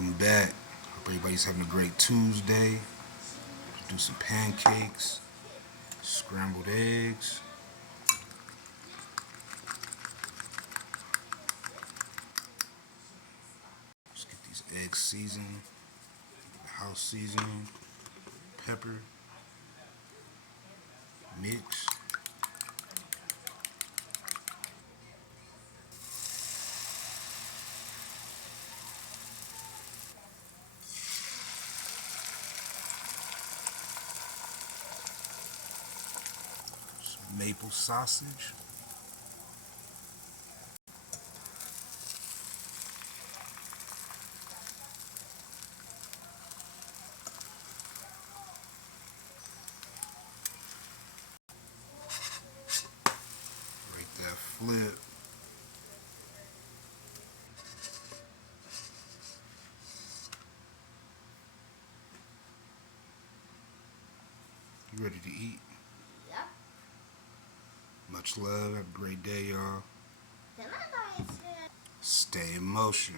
Welcome back. Hope everybody's having a great Tuesday. Do some pancakes, scrambled eggs. Let's get these eggs seasoned, house seasoning, pepper, mix. Some maple sausage. Break that flip. You ready to eat? Yep. Much love. Have a great day, y'all. Stay in motion.